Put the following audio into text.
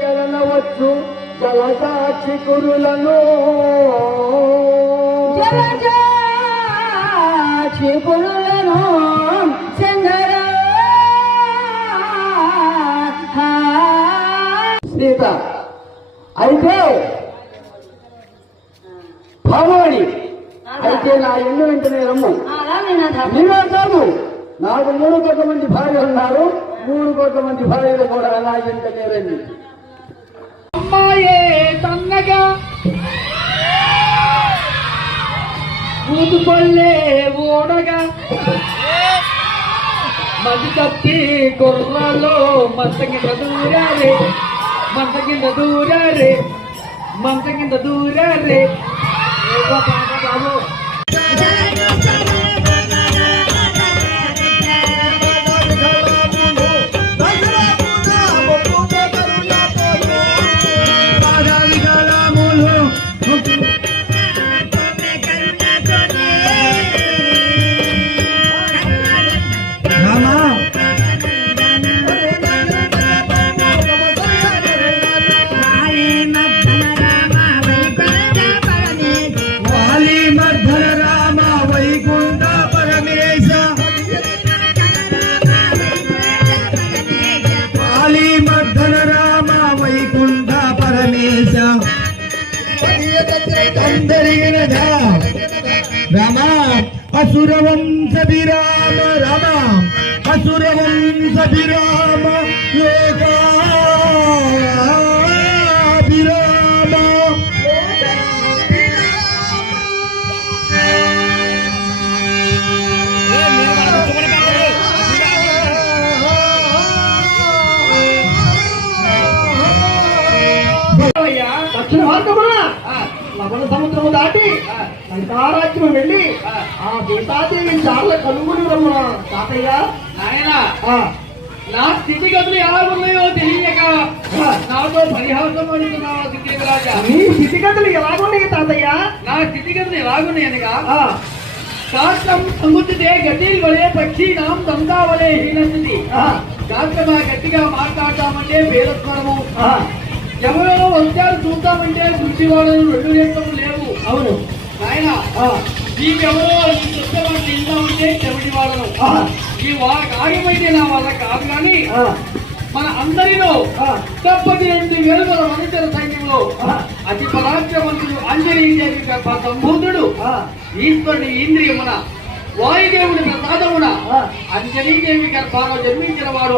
గెలనవచ్చు జలసాక్షి కురులను జలజాక్షి పురులను చందర. సీత అయితే భావాణి. అయితే నా ఇల్లు వెంటనే రమ్ము. నీవే కాదు నాకు మూడు కోట్ల మంది భార్యలు ఉన్నారు. మూడు కోట్ల మంది భార్యలు కూడా నా ఇంట అమ్మాయే తన్నగా ఊదుకొల్లే ఓడగా. మది తప్పి కుర్రలో మంత కింద దూరారే. మంత కింద దూరారే. మంత కింద దూరారే. బాబు జరిగినదా రమ అసురవంశ విరామ రమ అసురవంశ విరామ లోకా దక్షిణ లవణ సముద్రము దాటి లంకారాజ్యము వెళ్ళి ఆ. సీతాదేవి చార్ల కనుగొని రమ్మ తాతయ్య. నాయన ఆ, నా స్థితిగతులు ఎలా ఉన్నాయో తెలియక నాతో పరిహాసం అడుగుతున్నావా స్థితిరాజా నీ స్థితిగతులు ఎలాగున్నాయి తాతయ్య? నా స్థితిగతులు ఎలాగున్నాయనగా శాస్త్రం సముద్రతే గడ్డీలు వలే పక్షి నాం దంగా వలే హీనస్థితి ఆ, శాస్త్రమా గట్టిగా మాట్లాడతామంటే వేదస్వరము ఎవరైనా వచ్చారు చూద్దామంటే గుడ్డివాడలు రెండు రేట్లు లేవు. అవును. నాయన ఆ, నీకెవరో చెప్తామంటే తిందామంటే చెవిటి వాడను ఆ, ఈ వాళ్ళ కార్యమైతే నా వల్ల కాదు కానీ మన అందరిలో. తప్పటి రెండు వేలుగల మనుషుల సైన్యంలో. అతి పరాక్రమంతుడు గర్భ సంబూధుడు. ఈశ్వరుని ఇంద్రియమున వాయుదేవుని ప్రసాదమున. అంజనీదేవి గర్భాలో జన్మించిన వాడు